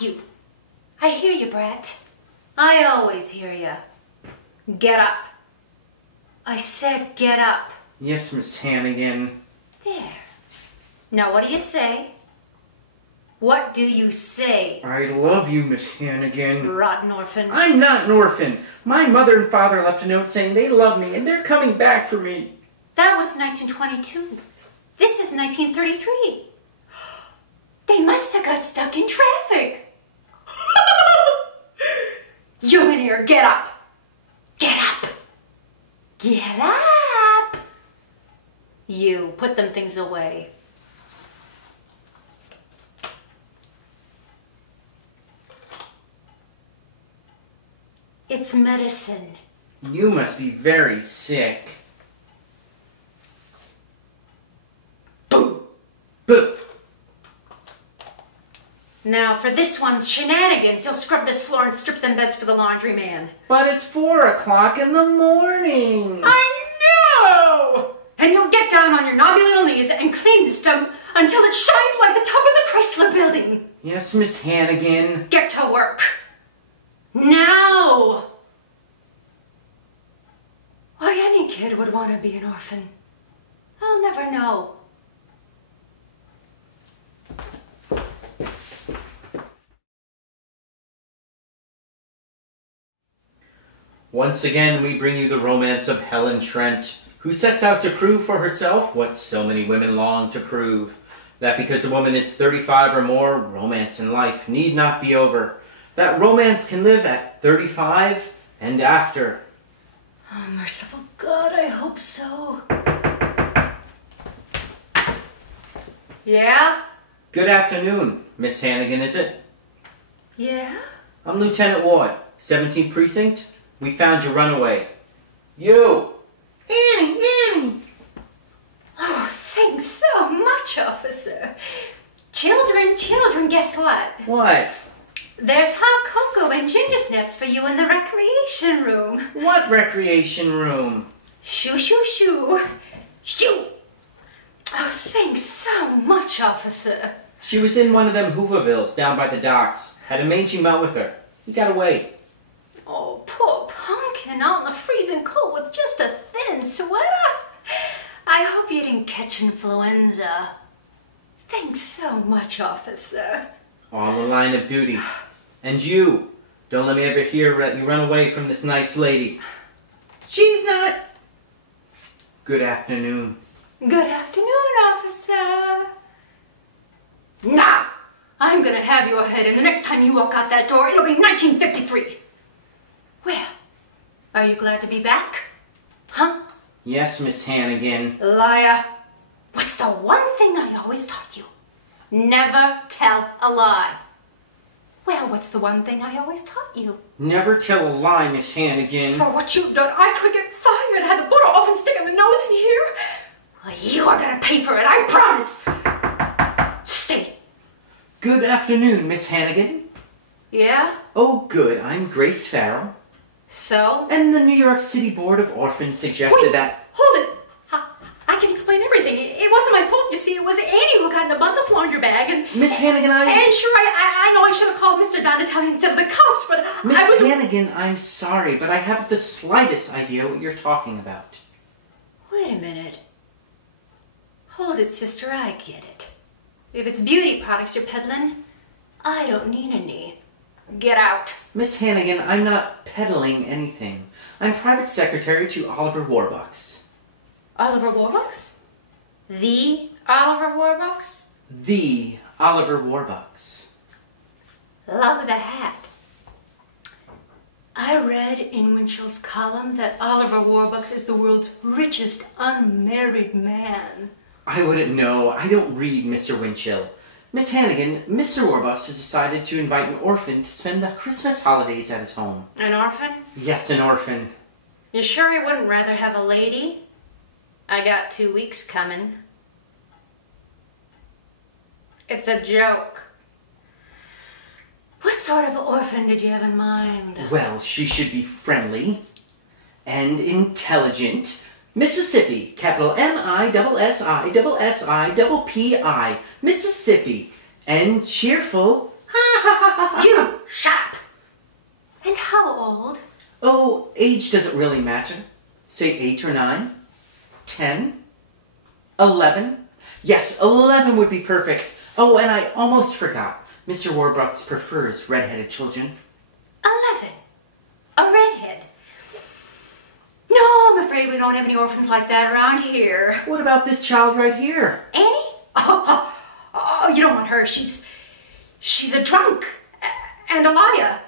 you. I hear you, Brett. I always hear you. Get up. I said get up. Yes, Miss Hannigan. There. Now what do you say? What do you say? I love you, Miss Hannigan. Rotten orphan. I'm not an orphan. My mother and father left a note saying they love me and they're coming back for me. That was 1922. This is 1933. They must have got stuck in traffic. You in here, get up. Get up. Get up. You, put them things away. It's medicine. You must be very sick. Boo! Boo! Now, for this one's shenanigans, you'll scrub this floor and strip them beds for the laundryman. But it's 4 o'clock in the morning. I know! And you'll get down on your knobby little knees and clean this tub until it shines like the top of the Chrysler Building. Yes, Miss Hannigan. Get to work. Now! Why, any kid would want to be an orphan. I'll never know. Once again, we bring you the romance of Helen Trent, who sets out to prove for herself what so many women long to prove. That because a woman is 35 or more, romance in life need not be over. That romance can live at 35 and after. Oh, merciful God, I hope so. Yeah? Good afternoon, Miss Hannigan, is it? Yeah? I'm Lieutenant Ward, 17th Precinct. We found your runaway. You! Oh, thanks so much, officer. Children, guess what? What? There's hot cocoa and ginger snaps for you in the recreation room. What recreation room? Shoo, shoo, shoo. Shoo! Oh, thanks so much, officer. She was in one of them Hoovervilles down by the docks. Had a mangy mutt with her. He got away. Oh, poor pumpkin out in the freezing cold with just a thin sweater. I hope you didn't catch influenza. Thanks so much, officer. All the line of duty. And you, don't let me ever hear that you run away from this nice lady. She's not. Good afternoon. Good afternoon, officer. Now, I'm gonna have your head, and the next time you walk out that door, it'll be 1953. Well, are you glad to be back? Huh? Yes, Miss Hannigan. Liar. What's the one thing I always taught you? Never tell a lie. Well, what's the one thing I always taught you? Never tell a lie, Miss Hannigan. For what you've done, I could get fired, had the butter off and stick in the nose in here. Well, you are gonna pay for it, I promise. Stay. Good afternoon, Miss Hannigan. Yeah? Oh, good. I'm Grace Farrell. So? And the New York City Board of Orphans suggested that... Hold it! I can explain everything. It wasn't my fault, you see. It was Annie who got in a bundle's laundry bag and... Miss Hannigan, And sure, I know I should have called Mr. Donatelli instead of the cops, but Miss Hannigan, I'm sorry, but I haven't the slightest idea what you're talking about. Wait a minute. Hold it, sister, I get it. If it's beauty products you're peddling, I don't need any. Get out. Miss Hannigan, I'm not peddling anything. I'm private secretary to Oliver Warbucks. Oliver Warbucks? The Oliver Warbucks? The Oliver Warbucks. Love the hat. I read in Winchell's column that Oliver Warbucks is the world's richest unmarried man. I wouldn't know. I don't read Mr. Winchell. Miss Hannigan, Mr. Warbucks has decided to invite an orphan to spend the Christmas holidays at his home. An orphan? Yes, an orphan. You sure he wouldn't rather have a lady? I got 2 weeks coming. It's a joke. What sort of orphan did you have in mind? Well, she should be friendly and intelligent. Mississippi, capital M-I-S-S-I-S-S-I-P-P-I, Mississippi, and cheerful. Ha You, shut up. And how old? Oh, age doesn't really matter. Say 8 or 9, 10, 11. Yes, 11 would be perfect. Oh, and I almost forgot. Mr. Warbucks prefers red-headed children. 11. A redhead. No, I'm afraid we don't have any orphans like that around here. What about this child right here? Annie? Oh, you don't want her. She's a drunk and a liar.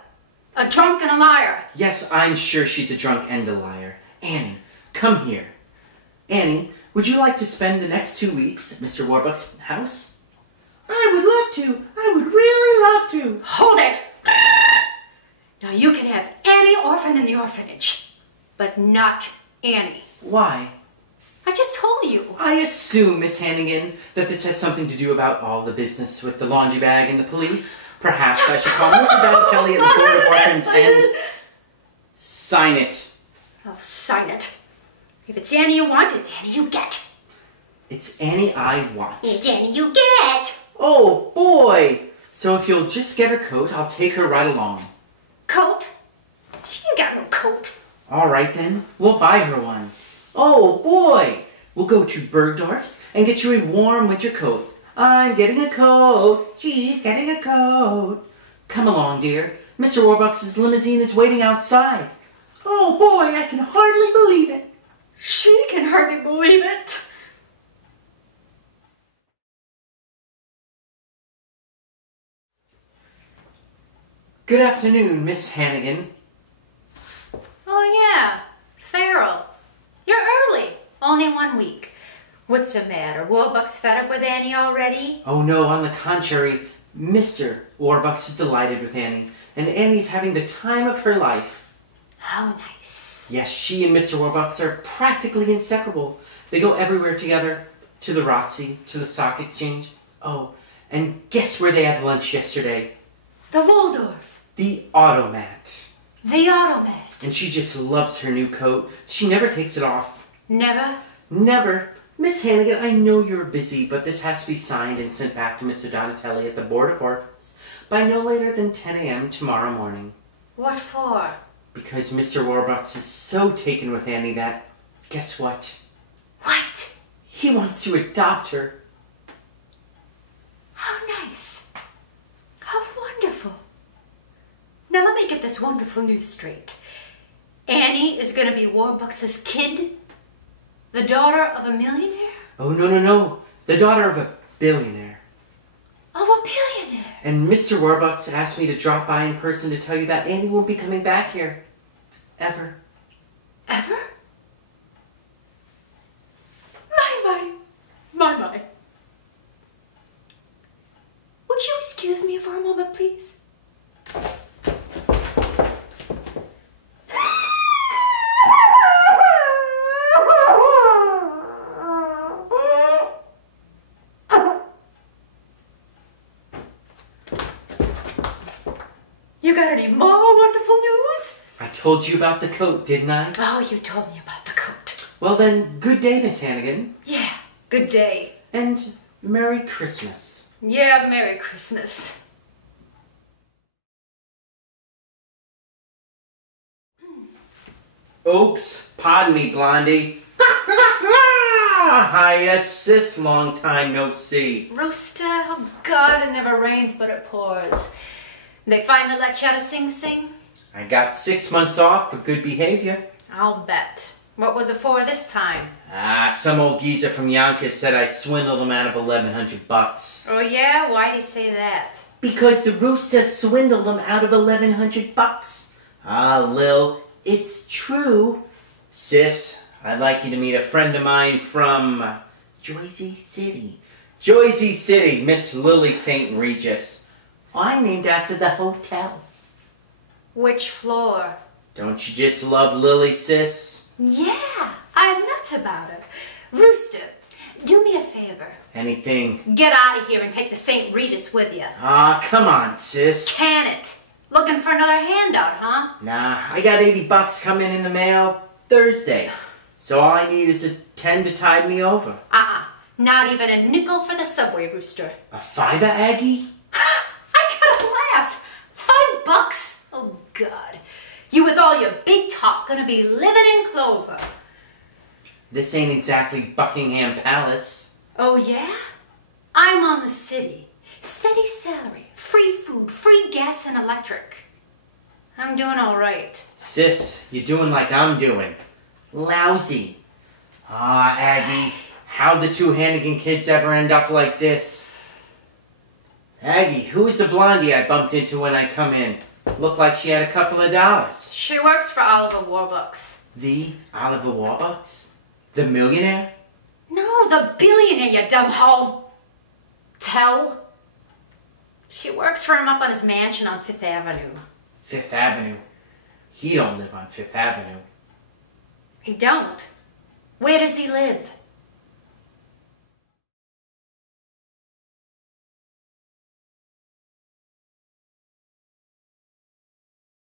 A drunk and a liar. Yes, I'm sure she's a drunk and a liar. Annie, come here. Annie, would you like to spend the next 2 weeks at Mr. Warbucks' house? I would love to. I would really love to. Hold it. Now you can have any orphan in the orphanage, but not Annie. Why? I just told you. I assume, Miss Hannigan, that this has something to do about all the business with the laundry bag and the police. Perhaps I should call Mr. Donatelli at the Board of Orphans and sign it. I'll sign it. If it's Annie you want, it's Annie you get. It's Annie I want. It's Annie you get. Oh, boy! So if you'll just get her coat, I'll take her right along. Coat? She ain't got no coat. All right, then. We'll buy her one. Oh, boy! We'll go to Bergdorf's and get you a warm winter coat. I'm getting a coat. She's getting a coat. Come along, dear. Mr. Warbucks' limousine is waiting outside. Oh, boy, I can hardly believe it. She can hardly believe it. Good afternoon, Miss Hannigan. Oh, yeah. Farrell. You're early. Only 1 week. What's the matter? Warbucks fed up with Annie already? Oh, no, on the contrary. Mr. Warbucks is delighted with Annie, and Annie's having the time of her life. How nice. Yes, she and Mr. Warbucks are practically inseparable. They go everywhere together, to the Roxy, to the Stock Exchange. Oh, and guess where they had lunch yesterday? The Waldorf. The Automat. The Automat. And she just loves her new coat. She never takes it off. Never? Never. Miss Hannigan, I know you're busy, but this has to be signed and sent back to Mr. Donatelli at the Board of Orphans by no later than 10 a.m. tomorrow morning. What for? Because Mr. Warbucks is so taken with Annie that, guess what? What? He wants to adopt her. How nice. How wonderful. Now let me get this wonderful news straight. Annie is going to be Warbucks' kid? The daughter of a millionaire? Oh, no. The daughter of a billionaire. Oh, a billionaire. And Mr. Warbucks asked me to drop by in person to tell you that Annie won't be coming back here. Ever. Ever? My. Would you excuse me for a moment, please? You got any more wonderful news? I told you about the coat, didn't I? Oh, you told me about the coat. Well then, good day, Miss Hannigan. Yeah, good day. And Merry Christmas. Yeah, Merry Christmas. Oops, pardon me, Blondie. Hiya, sis, long time no see. Rooster, oh God, it never rains but it pours. They finally let you out of Sing Sing? I got 6 months off for good behavior. I'll bet. What was it for this time? Some old geezer from Yonkers said I swindled him out of $1,100. Oh yeah? Why'd he say that? Because the rooster swindled him out of $1,100. Ah, Lil, it's true. Sis, I'd like you to meet a friend of mine from Jersey City. Jersey City, Miss Lily St. Regis. I'm named after the hotel. Which floor? Don't you just love Lily, sis? Yeah, I'm nuts about it. Rooster, do me a favor. Anything? Get out of here and take the St. Regis with you. Ah, come on, sis. Can it? Looking for another handout, huh? Nah, I got $80 coming in the mail Thursday. So all I need is a 10 to tide me over. Not even a nickel for the subway, Rooster. A $5, Aggie? I gotta laugh. You with all your big talk gonna be living in clover. This ain't exactly Buckingham Palace. Oh yeah? I'm on the city. Steady salary, free food, free gas and electric. I'm doing all right. Sis, you're doing like I'm doing. Lousy. Ah, Aggie, how'd the two Hannigan kids ever end up like this? Aggie, who's the blondie I bumped into when I come in? Looked like she had a couple of dollars. She works for Oliver Warbucks. The Oliver Warbucks? The millionaire? No, the billionaire, you dumb hoe. Tell. She works for him up on his mansion on 5th Avenue. 5th Avenue? He don't live on 5th Avenue. He don't? Where does he live?